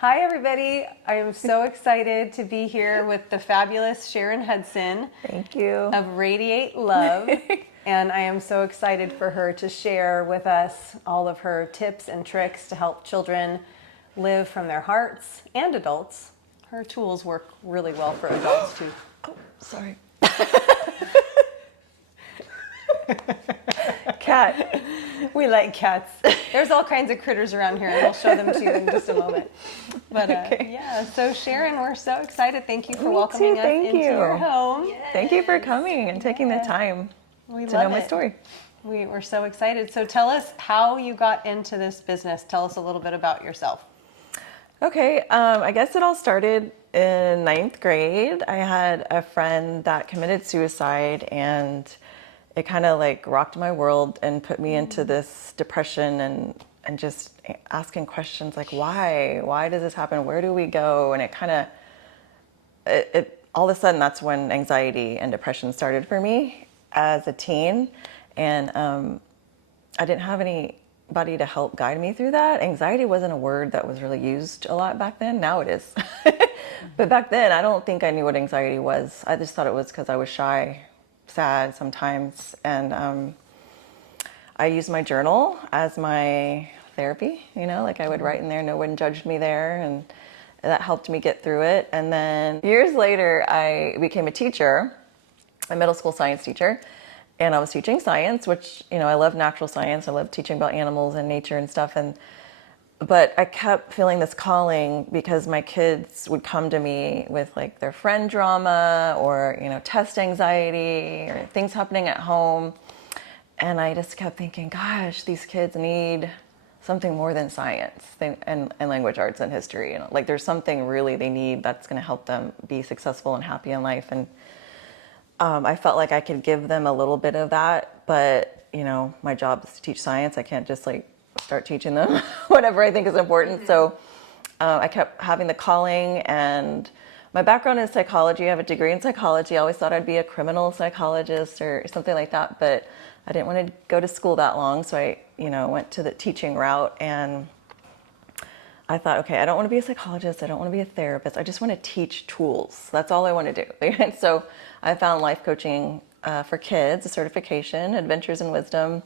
Hi, everybody. I am so excited to be here with the fabulous Sharon Hudson. Thank you. Of Radiate Love. And I am so excited for her to share with us all of her tips and tricks to help children live from their hearts and adults. Her tools work really well for adults too. Oh, sorry. Cat. We like cats. There's all kinds of critters around here, and we'll show them to you in just a moment. But yeah, so Sharon, we're so excited. Thank you for welcoming us into your home. Yes. Thank you for coming and taking the time to know my story. We're so excited. So tell us how you got into this business. Tell us a little bit about yourself. Okay, I guess it all started in 9th grade. I had a friend that committed suicide, and it kind of like rocked my world and put me into this depression and just asking questions like, why does this happen? Where do we go? And it kind of, it all of a sudden, that's when anxiety and depression started for me as a teen. And I didn't have anybody to help guide me through that. Anxiety wasn't a word that was really used a lot back then. Now it is. But back then, I don't think I knew what anxiety was. I just thought it was because I was shy, sad sometimes. And I used my journal as my therapy, like I would write in there, no one judged me there, and that helped me get through it. And then years later, I became a teacher, a middle school science teacher, and I was teaching science, which, I love natural science. I love teaching about animals and nature and stuff. But I kept feeling this calling because my kids would come to me with like their friend drama or, test anxiety or things happening at home. And I just kept thinking, gosh, these kids need something more than science and language arts and history. Like there's something really they need that's going to help them be successful and happy in life. And I felt like I could give them a little bit of that, but my job is to teach science. I can't just like start teaching them whatever I think is important. Mm-hmm. So I kept having the calling, and my background is psychology. I have a degree in psychology. I always thought I'd be a criminal psychologist or something like that, but I didn't want to go to school that long. So I, went to the teaching route, and I thought, okay, I don't want to be a psychologist. I don't want to be a therapist. I just want to teach tools. That's all I want to do. And so I found life coaching for kids, a certification, Adventures in Wisdom,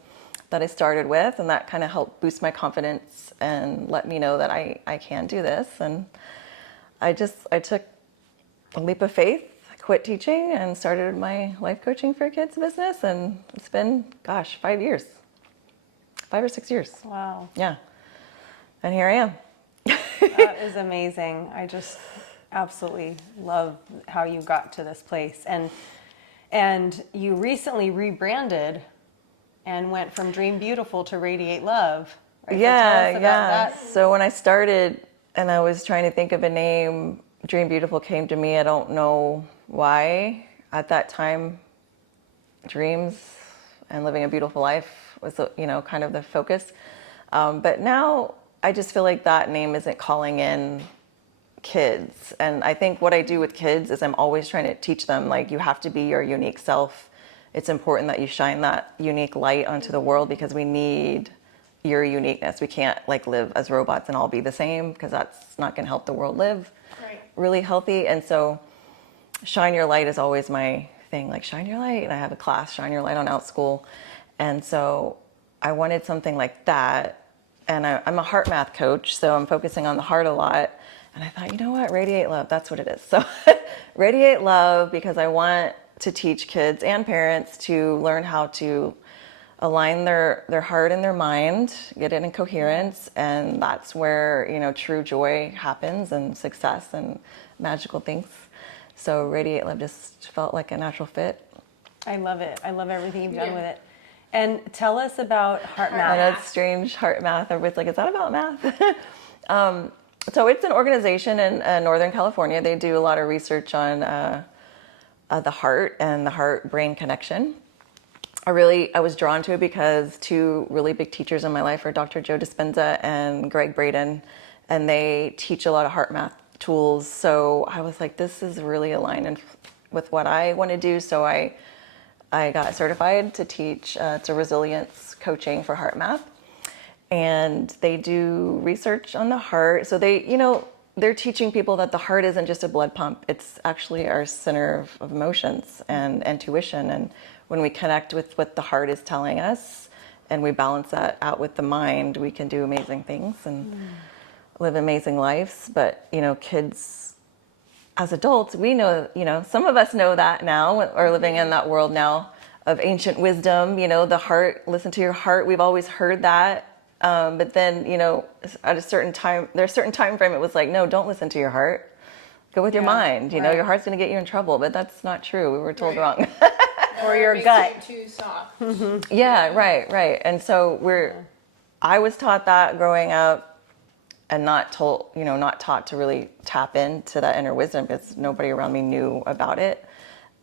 that I started with, and that kind of helped boost my confidence and let me know that I can do this. And I took a leap of faith, quit teaching, and started my life coaching for kids business. And it's been, 5 years, 5 or 6 years. Wow. Yeah. And here I am. That is amazing. I just absolutely love how you got to this place. And you recently rebranded and went from Dream Beautiful to Radiate Love. Right? Yeah, so tell us about that. So when I started and I was trying to think of a name, Dream Beautiful came to me. I don't know why. At that time, dreams and living a beautiful life was, kind of the focus. But now I just feel like that name isn't calling in kids. And I think what I do with kids is I'm always trying to teach them, like, you have to be your unique self. It's important that you shine that unique light onto the world because we need your uniqueness. We can't like live as robots and all be the same because that's not going to help the world live really healthy. And so shine your light is always my thing, like shine your light. And I have a class, Shine Your Light on Alpschool. And so I wanted something like that. And I'm a heart math coach, so I'm focusing on the heart a lot. And I thought, you know what, Radiate Love, that's what it is. So Radiate Love, because I want to teach kids and parents to learn how to align their heart and their mind, get it in coherence, and that's where, true joy happens and success and magical things. So Radiate Love just felt like a natural fit. I love it. I love everything you've done with it. And tell us about heart math. I know it's strange, heart math. Everybody's like, is that about math? So it's an organization in Northern California. They do a lot of research on the heart and the heart-brain connection. I was drawn to it because two really big teachers in my life are Dr. Joe Dispenza and Greg Braden, and they teach a lot of heart math tools. So I was like, this is really aligned with what I want to do. So I got certified to teach it's a resilience coaching for heart math. And they do research on the heart. So they, they're teaching people that the heart isn't just a blood pump. It's actually our center of emotions and intuition. And when we connect with what the heart is telling us and we balance that out with the mind, we can do amazing things and live amazing lives. But, kids, as adults, we know, some of us know that now, or living in that world now of ancient wisdom, the heart, listen to your heart. We've always heard that. But then, at a certain time, there's a certain time frame, it was like, no, don't listen to your heart. Go with your mind. Your heart's going to get you in trouble. But that's not true. We were told wrong. Or your gut. Too soft. Yeah, right. And so I was taught that growing up and not taught to really tap into that inner wisdom because nobody around me knew about it.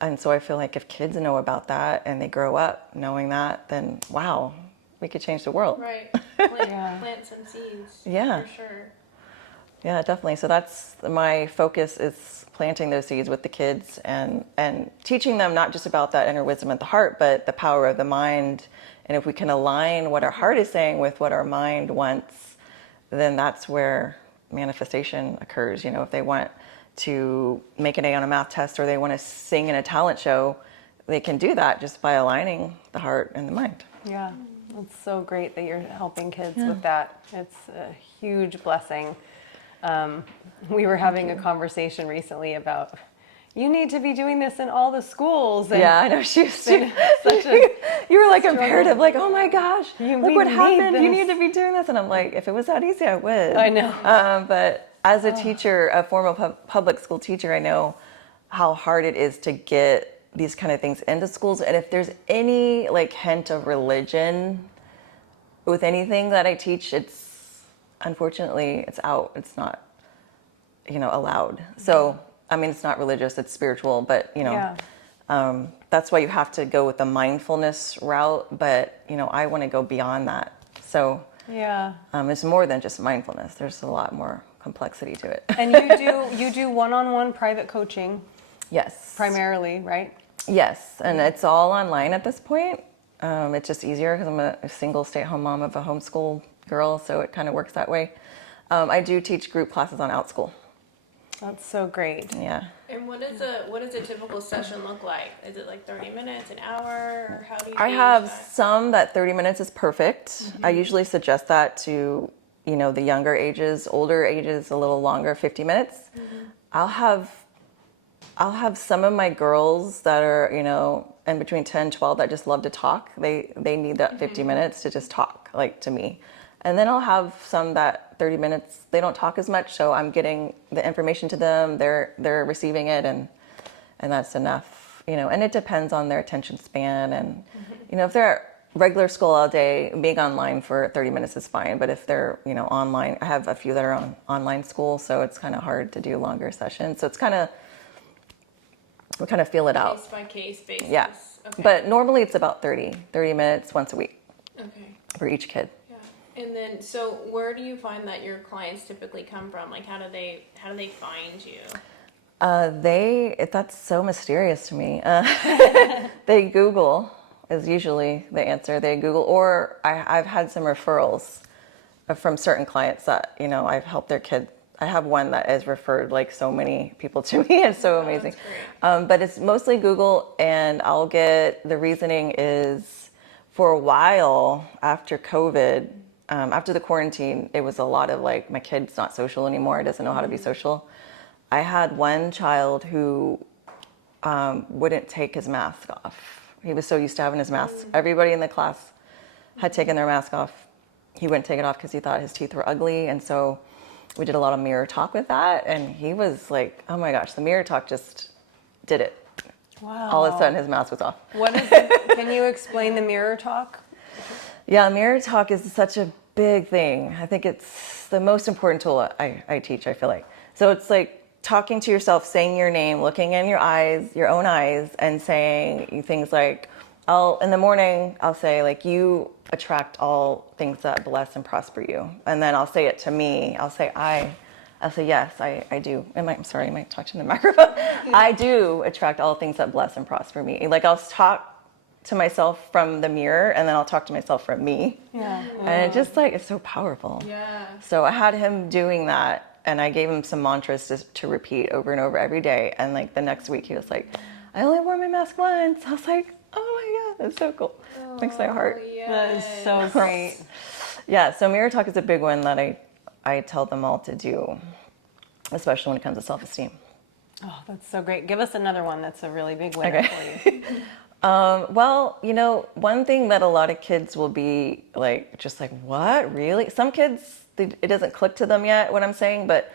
And so I feel like if kids know about that and they grow up knowing that, then wow, we could change the world. Right. Plant some seeds. Yeah. For sure. Yeah, definitely. So that's my focus, is planting those seeds with the kids and teaching them not just about that inner wisdom at the heart, but the power of the mind. And if we can align what our heart is saying with what our mind wants, then that's where manifestation occurs. If they want to make an A on a math test or they want to sing in a talent show, they can do that just by aligning the heart and the mind. Yeah, it's so great that you're helping kids with that. It's a huge blessing. We were having a conversation recently about, you need to be doing this in all the schools. And I know. She was such a you were like imperative, like, oh my gosh, we look what happened. this. You need to be doing this. And I'm like, if it was that easy, I would. I know. But as a teacher, a former public school teacher, I know how hard it is to get these kind of things into schools. And if there's any hint of religion with anything that I teach, unfortunately, it's out. It's not, allowed. So, it's not religious, it's spiritual, but, that's why you have to go with the mindfulness route. But, I want to go beyond that. So, it's more than just mindfulness. There's a lot more complexity to it. And you do one-on-one private coaching. Yes. Primarily, right? Yes. And it's all online at this point. It's just easier because I'm a single stay-at-home mom of a homeschool girl, so it kind of works that way. I do teach group classes on Alpschool. That's so great. Yeah. And what does a typical session look like? Is it 30 minutes, an hour, or how do you? I have some that 30 minutes is perfect. Mm-hmm. I usually suggest that to, the younger ages. Older ages, a little longer, 50 minutes. Mm-hmm. I'll have some of my girls that are, in between 10 and 12 that just love to talk. They need that 50 minutes to just talk, to me. And then I'll have some that 30 minutes, they don't talk as much, so I'm getting the information to them, they're receiving it, and that's enough, and it depends on their attention span. And, if they're at regular school all day, being online for 30 minutes is fine. But if they're, online, I have a few that are on online school, so it's kind of hard to do longer sessions. So it's we kind of feel it out. Case by case basis. Yeah. Okay. But normally it's about 30 minutes once a week. Okay. For each kid. Yeah. And then, so where do you find that your clients typically come from? How do they find you? That's so mysterious to me. They Google is usually the answer. They Google, or I've had some referrals from certain clients that, I've helped their kids. I have one that has referred so many people to me. It's so amazing. But it's mostly Google, and the reasoning is, for a while after COVID, after the quarantine, it was a lot of my kid's not social anymore. He doesn't know how to be social. I had one child who wouldn't take his mask off. He was so used to having his mask. Everybody in the class had taken their mask off. He wouldn't take it off because he thought his teeth were ugly. And so we did a lot of mirror talk with that. And he was like, oh my gosh, the mirror talk just did it. Wow. All of a sudden his mask was off. What is it? Can you explain the mirror talk? Yeah, mirror talk is such a big thing. I think it's the most important tool I teach, I feel like. So it's talking to yourself, saying your name, looking in your own eyes, and saying things like, in the morning, I'll say, you attract all things that bless and prosper you. And then I'll say it to me. I'll say, yes, I do. I'm sorry, am I talking to the microphone? I do attract all things that bless and prosper me. I'll talk to myself from the mirror, and then I'll talk to myself from me. Yeah. And it just it's so powerful. Yeah. So I had him doing that and I gave him some mantras to repeat over and over every day. And like the next week he was like, I only wore my mask once. I was like, oh my God, that's so cool. Makes my heart. That is so great. Yeah, so mirror talk is a big one that I tell them all to do, especially when it comes to self-esteem. Oh, that's so great. Give us another one that's a really big winner for you. Well, you know, one thing that a lot of kids will be like, just like, what, really? Some kids, it doesn't click to them yet what I'm saying, but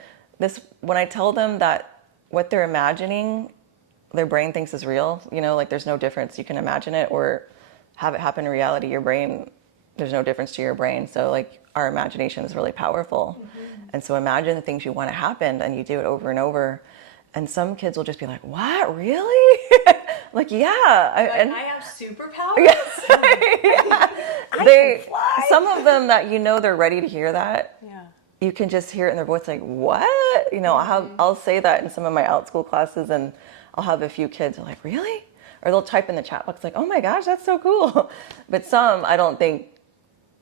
when I tell them that what they're imagining, their brain thinks is real, you know, like there's no difference. You can imagine it or have it happen in reality. Your brain, there's no difference to your brain. So like our imagination is really powerful. Mm-hmm. And so imagine the things you want to happen and you do it over and over. And some kids will just be like, what, really? Like, yeah. I have superpowers? Yeah. Some of them that you know they're ready to hear that. Yeah. You can just hear it in their voice like, what? You know, I'll say that in some of my Alpschool classes, and I'll have a few kids are like, really? Or they'll type in the chat box like, oh my gosh, that's so cool. But some, I don't think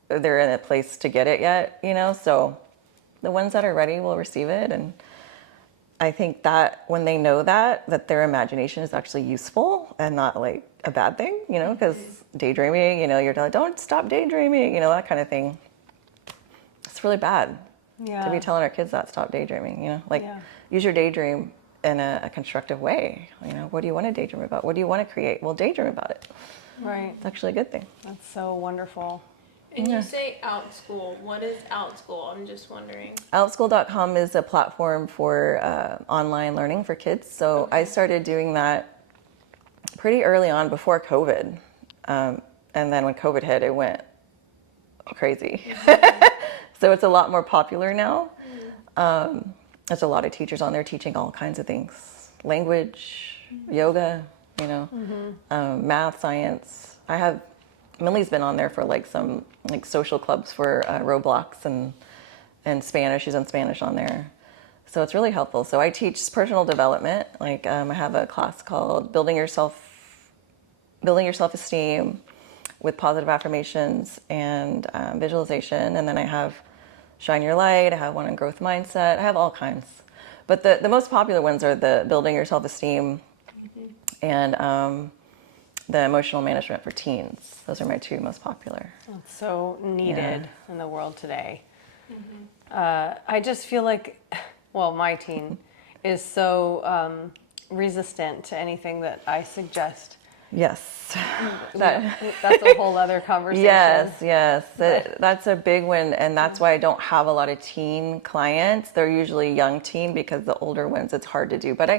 they're in a place to get it yet, you know? So the ones that are ready will receive it. And I think that when they know that their imagination is actually useful and not like a bad thing, you know, because daydreaming, you know, you're like, don't stop daydreaming, you know, that kind of thing. It's really bad to be telling our kids that, stop daydreaming, you know, like use your daydream in a constructive way. You know, what do you want to daydream about? What do you want to create? Well, daydream about it. Right. It's actually a good thing. That's so wonderful. And you say Alpschool. What is Alpschool? I'm just wondering. Alpschool.com is a platform for online learning for kids. So I started doing that pretty early on before COVID. And then when COVID hit, it went crazy. So it's a lot more popular now. There's a lot of teachers on there teaching all kinds of things. Language, yoga, you know, math, science. Millie's been on there for like some like social clubs for Roblox and Spanish. She's in Spanish on there. So it's really helpful. So I teach personal development. Like I have a class called Building Your Self-Esteem with positive affirmations and visualization. And then I have Shine Your Light. I have one on growth mindset. I have all kinds. But the most popular ones are the Building Your Self-Esteem and the emotional management for teens. Those are my two most popular. It's so needed in the world today. I just feel like, well, my teen is so resistant to anything that I suggest. Yes. That's a whole other conversation. Yes. That's a big one. And that's why I don't have a lot of teen clients. They're usually young teen because the older ones, it's hard to do. But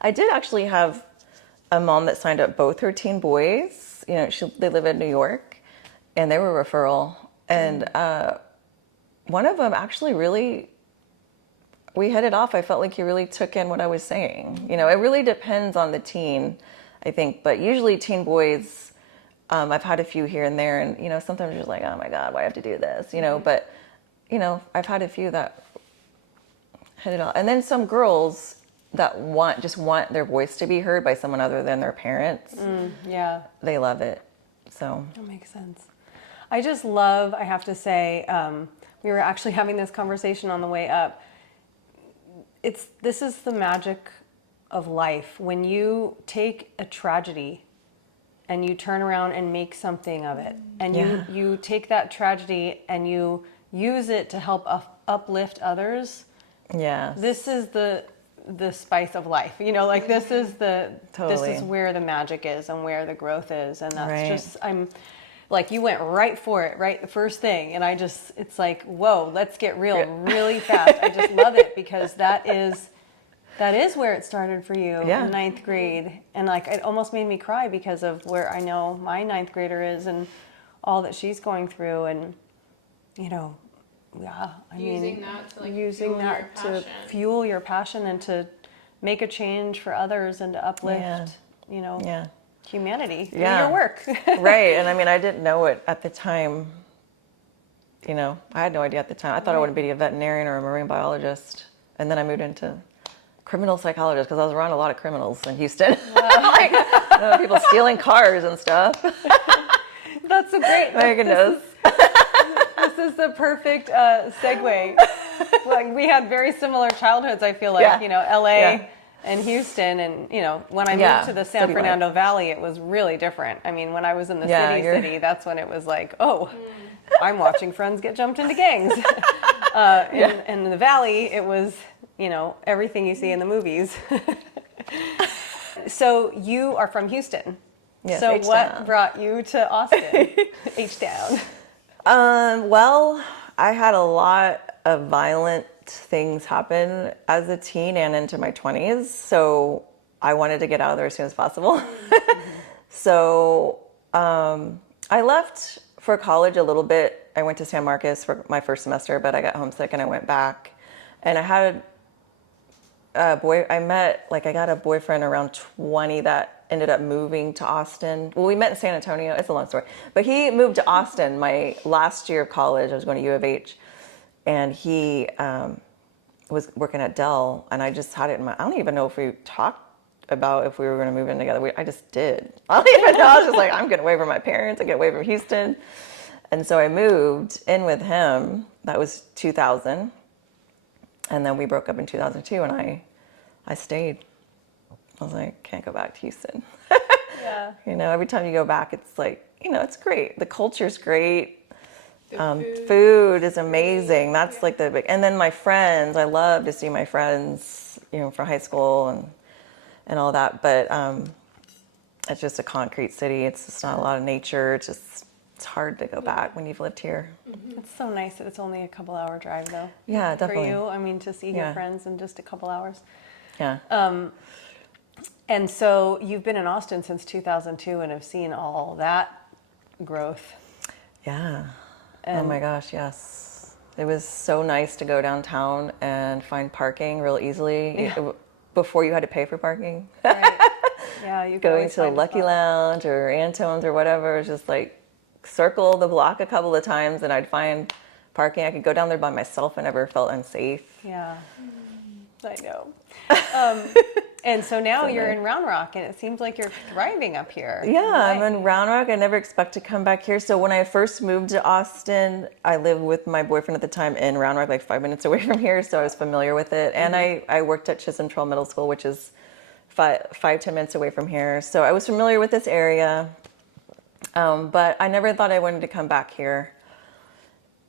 I did actually have a mom that signed up both her teen boys. You know, they live in New York, and they were referral. And one of them actually really, we hit it off. I felt like he really took in what I was saying. You know, it really depends on the teen, I think. But usually teen boys, I've had a few here and there, and you know, sometimes you're just like, oh my God, why do I have to do this? You know, but you know, I've had a few that hit it off, and then some girls that just want their voice to be heard by someone other than their parents. They love it. So that makes sense. I just love, I have to say, we were actually having this conversation on the way up. This is the magic of life. When you take a tragedy and you turn around and make something of it, and you take that tragedy and you use it to help uplift others. Yeah. This is the spice of life, you know, like this is this is where the magic is and where the growth is. And that's just, I'm like, you went right for it, right? The first thing. And it's like, whoa, let's get real really fast. I just love it because that is where it started for you in ninth grade. And like, it almost made me cry because of where I know my ninth grader is and all that she's going through. And, you know, using that to fuel your passion and to make a change for others and to uplift, you know, humanity through your work. Right. And I mean, I didn't know it at the time. You know, I had no idea at the time. I thought I would be a veterinarian or a marine biologist. And then I moved into criminal psychologist because I was around a lot of criminals in Houston. Like, you know, people stealing cars and stuff. That's a great. My goodness. This is the perfect segue Like we had very similar childhoods. I feel like Yeah. you know, LA Yeah. and Houston, and you know, when I Yeah, moved to the San citywide. Fernando Valley, it was really different. I mean, when I was in the Yeah, city, that's when it was like, oh, I'm watching friends get jumped into gangs. In the Valley, it was you know everything you see in the movies. So you are from Houston. Yes, So H-Town. what brought you to Austin? H-Town. Well, I had a lot of violent things happen as a teen and into my 20s, so I wanted to get out of there as soon as possible. So I left for college a little bit. I went to San Marcos for my first semester, but I got homesick and I went back. And I had I got a boyfriend around 20 that ended up moving to Austin. Well, we met in San Antonio. It's a long story. But he moved to Austin my last year of college. I was going to U of H. And he was working at Dell. And I just had it in my, I don't even know if we talked about if we were going to move in together. I just did. I don't even know. I was just like, I'm getting away from my parents. I get away from Houston. And so I moved in with him. That was 2000. And then we broke up in 2002, and I stayed. I was like, can't go back to Houston. Yeah. You know, every time you go back, it's like, you know, it's great. The culture's great. The Food is amazing. That's like the big. And then my friends, I love to see my friends, you know, from high school and all that. But it's just a concrete city. It's just not a lot of nature. It's hard to go back when you've lived here. It's so nice that it's only a couple hour drive though. Yeah, definitely. For you, I mean, to see your Yeah. friends in just a couple hours. Yeah. And so you've been in Austin since 2002 and have seen all that growth. Yeah. Oh And- my gosh, yes. It was so nice to go downtown and find parking real easily. Yeah. Before you had to pay for parking. Right. Yeah, you could Going always to the find a Lucky spot. Lounge or Antone's or whatever, it was just like circle the block a couple of times and I'd find parking. I could go down there by myself and never felt unsafe. Yeah, I know. And so now you're in Round Rock, and it seems like you're thriving up here. Yeah, I'm Why? in Round Rock. I never expect to come back here. So when I first moved to Austin, I lived with my boyfriend at the time in Round Rock, like 5 minutes away from here. So I was familiar with it. And I worked at Chisholm Trail Middle School, which is 10 minutes away from here. So I was familiar with this area. But I never thought I wanted to come back here.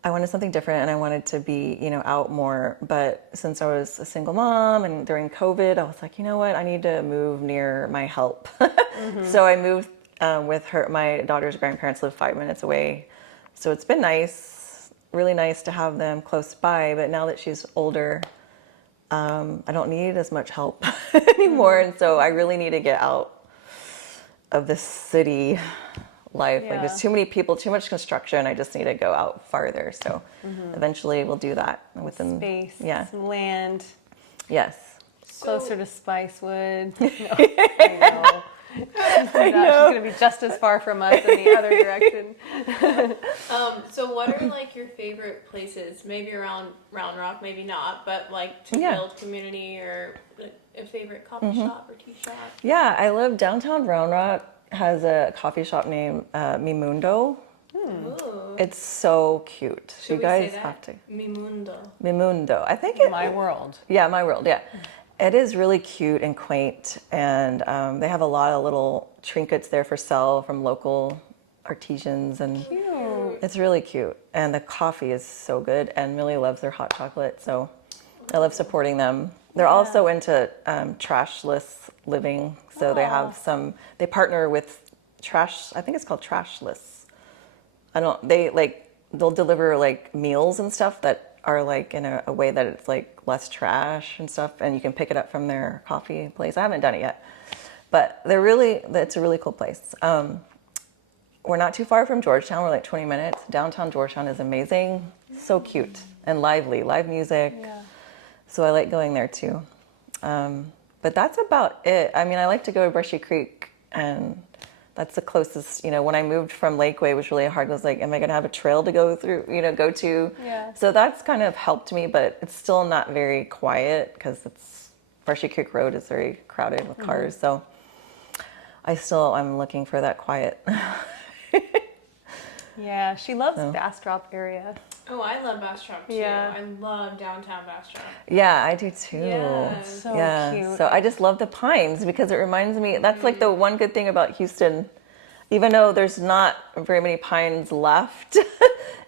I wanted something different and I wanted to be, you know, out more. But since I was a single mom and during COVID, I was like, you know what, I need to move near my help. So I moved with her. My daughter's grandparents live 5 minutes away. So it's been nice, really nice to have them close by. But now that she's older, I don't need as much help anymore. And so I really need to get out of this city life. Like there's too many people, too much construction. I just need to go out farther. So eventually we'll do that within Space, Yeah. some land, Yes. closer to Spicewood. No, I know. She's going to be just as far from us in the other direction. So what are like your favorite places? Maybe around Round Rock, maybe not, but like to Yeah. build community or a favorite coffee shop or tea shop? Yeah, I live downtown Round Rock. Has a coffee shop named Mimundo. Ooh. It's so cute. Should You we guys say that? have to. Mi mundo. Mimundo. I think it. My world. Yeah, my world. Yeah, it is really cute and quaint, and they have a lot of little trinkets there for sale from local artisans, and Cute. it's really cute. And the coffee is so good, and Millie loves their hot chocolate, so I love supporting them. They're also into trashless living, so they have some. They partner with trash. I think it's called Trashless. They'll deliver like meals and stuff that are like in a way that it's like less trash and stuff, and you can pick it up from their coffee place. I haven't done it yet, but it's a really cool place. We're not too far from Georgetown. We're like 20 minutes. Downtown Georgetown is amazing, so cute and lively, live music. Yeah. So I like going there too. But that's about it. I mean, I like to go to Brushy Creek, and that's the closest, you know, when I moved from Lakeway, it was really hard. I was like, am I going to have a trail to go through, you know, go to? Yeah. So that's kind of helped me, but it's still not very quiet because Brushy Creek Road is very crowded with cars. So I'm looking for that quiet. Yeah, she loves Bastrop area. Oh, I love Bastrop too. Yeah. I love downtown Bastrop. Yeah, I do too. Yes. So Yeah. cute. So I just love the pines because it reminds me, that's like the one good thing about Houston, even though there's not very many pines left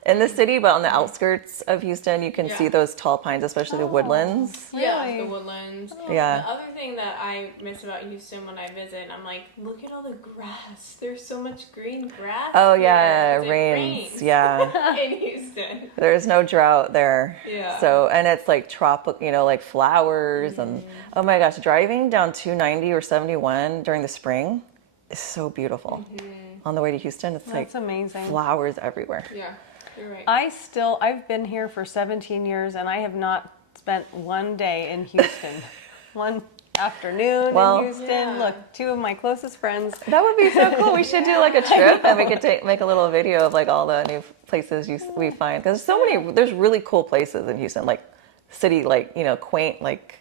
in the city, but on the outskirts of Houston, you can see those tall pines, especially the woodlands. Yeah, Really? the woodlands. Yeah. The other thing that I miss about Houston when I visit, I'm like, look at all the grass. There's so much green grass. Oh here, yeah, 'cause it rains. Yeah. in Houston. There's no drought there. Yeah. So, and it's like tropical, like flowers and oh my gosh, driving down 290 or 71 during the spring is so beautiful. On the way to Houston, it's like That's amazing. flowers everywhere. Yeah, you're right. I've been here for 17 years and I have not spent one day in Houston. One afternoon Well, in Houston. Yeah. Look, two of my closest friends. That would be so cool. We should do like a trip and we could make a little video of like all the new places we find. Because there's really cool places in Houston, like city, like, quaint, like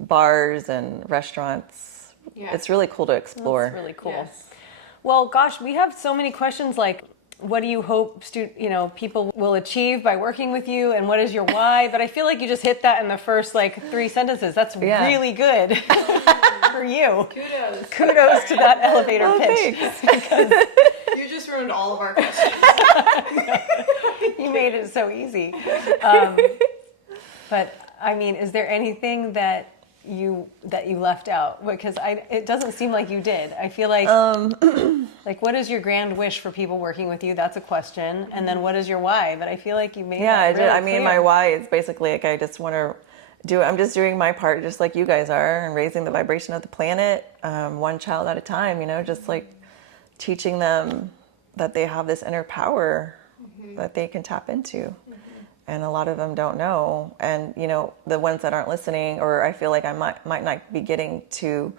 bars and restaurants. Yeah. It's really cool to explore. It's really cool. Yes. Well, gosh, we have so many questions like, what do you hope people will achieve by working with you, and what is your why? But I feel like you just hit that in the first like 3 sentences. That's really good for you. Kudos. Kudos to that elevator pitch. You just ruined all of our questions. You made it so easy. But I mean, is there anything that you left out? Because it doesn't seem like you did. I feel like like, what is your grand wish for people working with you? That's a question. And then what is your why? But I feel like you made Yeah, I that did. really I mean, clear. my why is basically like I just want to I'm just doing my part just like you guys are and raising the vibration of the planet, one child at a time, just like teaching them that they have this inner power that they can tap into. And a lot of them don't know. And, the ones that aren't listening, or I feel like I might not be getting to,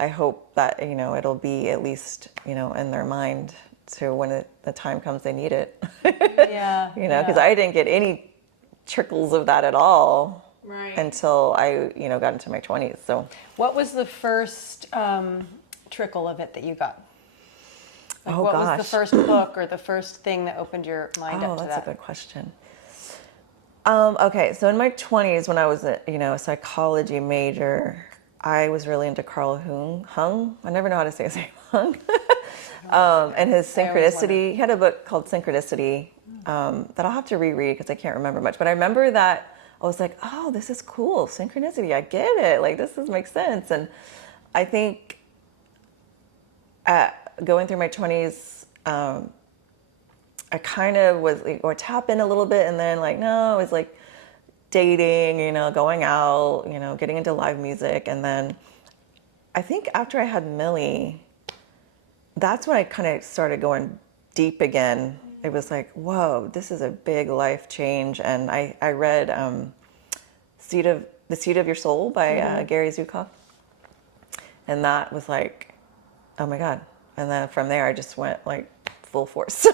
I hope that, it'll be at least, in their mind to when the time comes they need it. Yeah. Because I didn't get any trickles of that at all. Right. Until I, got into my 20s. So, What was the first trickle of it that you got? Like, Oh, what was gosh. the first book or the first thing that opened your mind up to that's that? a good question. Okay, so in my 20s, when I was a psychology major, I was really into Carl Jung. I never know how to say his name. Jung. And his I always synchronicity. He had a book called Synchronicity that I'll have to reread because I can't remember much. But I remember that I was like, oh, this is cool. Synchronicity. I get it. Like, this makes sense. And I think going through my 20s, I kind of was like, or tap in a little bit, and then like, no, it was like dating, going out, getting into live music. And then I think after I had Millie, that's when I kind of started going deep again. It was like, whoa, this is a big life change. And I read The Seed of Your Soul by Gary Zukav. And that was like, oh my God. And then from there, I just went like full force,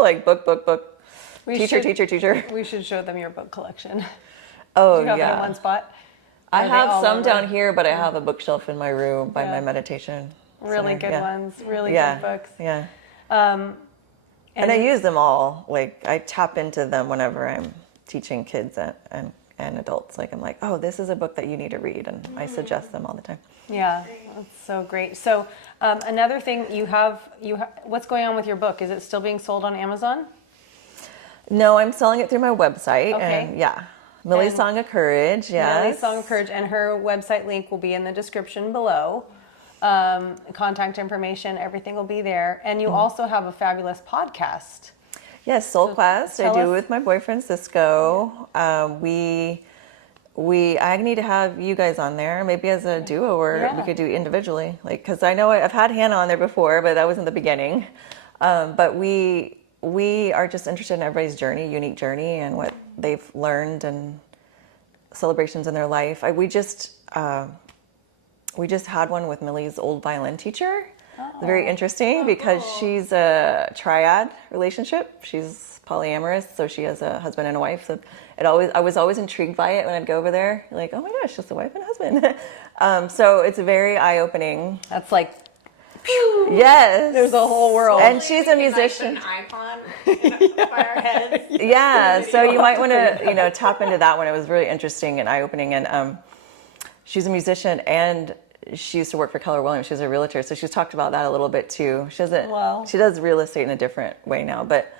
like book, teacher. We should show them your book collection. Oh, Do you have it in yeah. one spot? I Are they have all some over? down here, but I have a bookshelf in my room by Yeah. my meditation. Really center. good Yeah. ones. Really Yeah. good books. Yeah. And And I use them all. Like, I tap into them whenever I'm teaching kids and adults. Like, I'm like, oh, this is a book that you need to read. And I suggest them all the time. yeah, that's so great. So another thing what's going on with your book? Is it still being sold on Amazon? No, I'm selling it through my website. Okay. And yeah. Millie's And- Song of Courage. Yes. Millie's Song of Courage, and her website link will be in the description below. Contact information, everything will be there. And you also have a fabulous podcast. Yes, Soul Quest. I tell do us- with my boyfriend Cisco. I need to have you guys on there, maybe as a duo, or Yeah. we could do individually. Like, because I know I've had Hannah on there before, but that was in the beginning. But we are just interested in everybody's journey, unique journey, and what they've learned and celebrations in their life. We just had one with Millie's old violin teacher. It's very interesting because she's a triad relationship. She's polyamorous, so she has a husband and a wife. So I was always intrigued by it when I'd go over there. Like, oh my gosh, just a wife and husband. So it's very eye-opening. That's like Yes. There's a whole world. And she's a We can, like, musician. put an icon by our heads. Yeah, so you might want to, tap into that one. It was really interesting and eye-opening. And she's a musician, and she used to work for Keller Williams. She's a realtor, so she's talked about that a little bit too. She doesn't. Wow. She does real estate in a different way now, but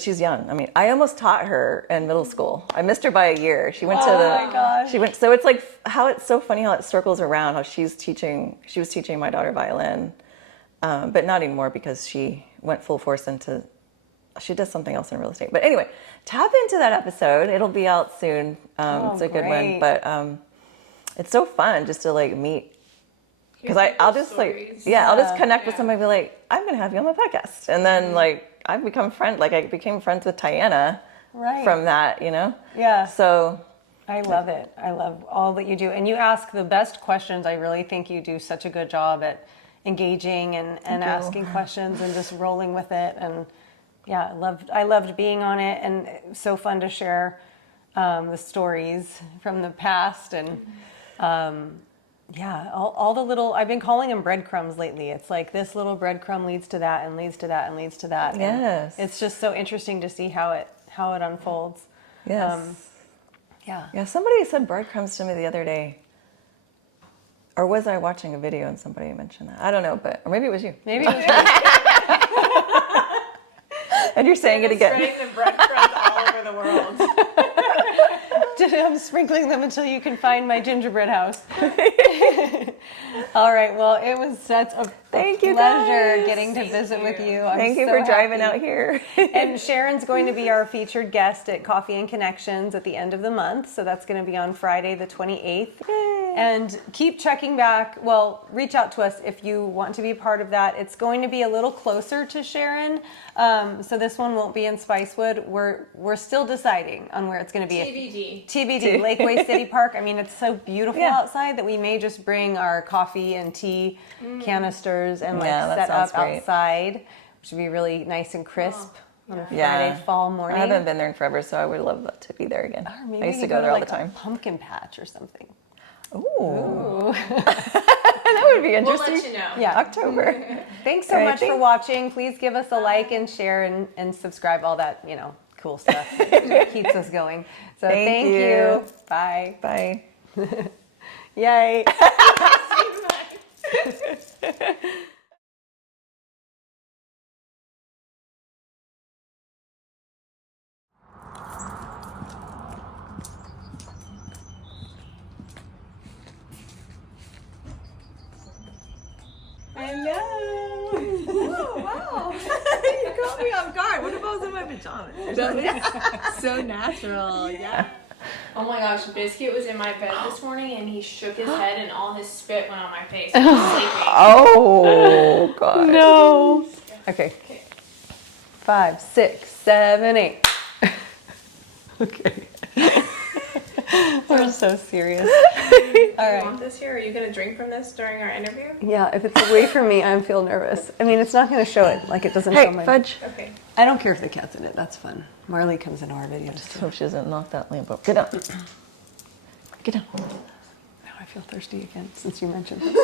she's young. I mean, I almost taught her in middle school. I missed her by a year. She went to the. Oh my gosh. She went. So it's like how it's so funny how it circles around. How she was teaching my daughter violin, but not anymore because she went full force into. She does something else in real estate. But anyway, tap into that episode. It'll be out soon. It's a good one. great. But it's so fun just to like meet. Because Hear I'll people's just stories. I'll just connect with Yeah. somebody and be like, I'm going to have you on my podcast. And then I become I became friends with Tiana Right. from that, Yeah. So I love it. I love all that you do. And you ask the best questions. I really think you do such a good job at engaging and asking questions and just rolling with it. And yeah, I loved being on it, and it was so fun to share the stories from the past. And yeah, all the little, I've been calling them breadcrumbs lately. It's like this little breadcrumb leads to that and leads to that and leads to that. And Yes. it's just so interesting to see how it unfolds. yes. Yeah. Yeah, somebody said breadcrumbs to me the other day. Or was I watching a video and somebody mentioned that? I don't know, or maybe it was you. Maybe it was And you're saying it again. Spreading the breadcrumbs all over the world. I'm sprinkling them until you can find my gingerbread house. All right. Well, it was such a Thank you, pleasure guys. getting to visit with you. I'm Thank you so for driving happy. out here. And Sharon's going to be our featured guest at Coffee and Connections at the end of the month. So that's going to be on Friday, the 28th. Yay. And keep checking back. Well, reach out to us if you want to be a part of that. It's going to be a little closer to Sharon. So this one won't be in Spicewood. We're still deciding on where it's going to be. TBD, Lakeway City Park. I mean, it's so beautiful outside that we may just bring our coffee and tea canisters and that set sounds up great. outside, which would be really nice and crisp on a Friday fall morning. I haven't been there in forever, so I would love to be there again. Or maybe I used we to go there all like the time. a pumpkin patch or something. Ooh. That would be We'll interesting. let you know. Yeah. October. Thanks so All right, much for thanks. watching. Please give us a like and share and subscribe, all that, cool stuff that keeps us going. So Thank you. you. Bye. Bye. Yay. Hello. Oh, wow. You caught me off guard. What if I was in my pajamas? So natural, yeah. Oh my gosh, Biscuit was in my bed this morning and he shook his head and all his spit went on my face. I was sleeping. Oh, God. No. Okay. 5, 6, 7, 8. Okay. We're so serious. Do you right. want this here? Are you going to drink from this during our interview? Yeah, if it's away from me, I feel nervous. I mean, it's not going to show it like it doesn't Hey, show my. Fudge. Okay. I don't care if the cat's in it. That's fun. Marley comes in our videos too. Hope she doesn't knock that lamp up. Get down. Get down. Now I feel thirsty again since you mentioned it.